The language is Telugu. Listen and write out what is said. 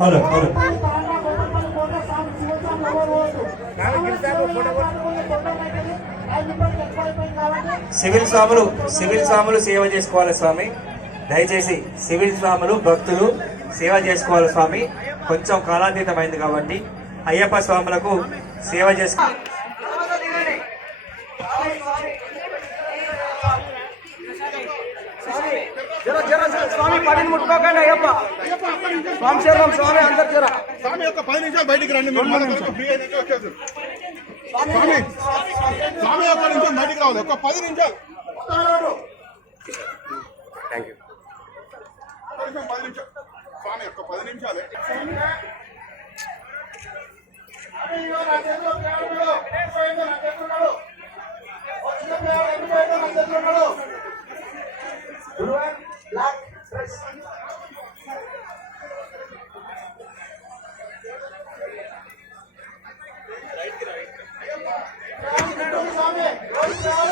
Hello hello. సివిల్ స్వాములు సివిల్ స్వాములు సేవ చేసుకోవాలి స్వామి. దయచేసి సివిల్ స్వాములు భక్తులు సేవ చేసుకోవాలి స్వామి. కొంచెం కాలాతీతమైంది కాబట్టి అయ్యప్ప స్వాములకు సేవ చేసుకో జర జర జర స్వామి పడిని ముట్టుకోకండి అయ్యప్ప. స్వామి శరణం స్వామి అందరు జర. స్వామి ఒక పది నిమిషాలు బయటికి రండి స్వామి స్వామి ఒక నిమిషం బయటికి రావాలి ఒక పది నిమిషాలు. ఒక నిమిషం, పది నిమిషాలు. స్వామి ఒక పది నిమిషాలే. వచ్చిన నా. 감사합니다.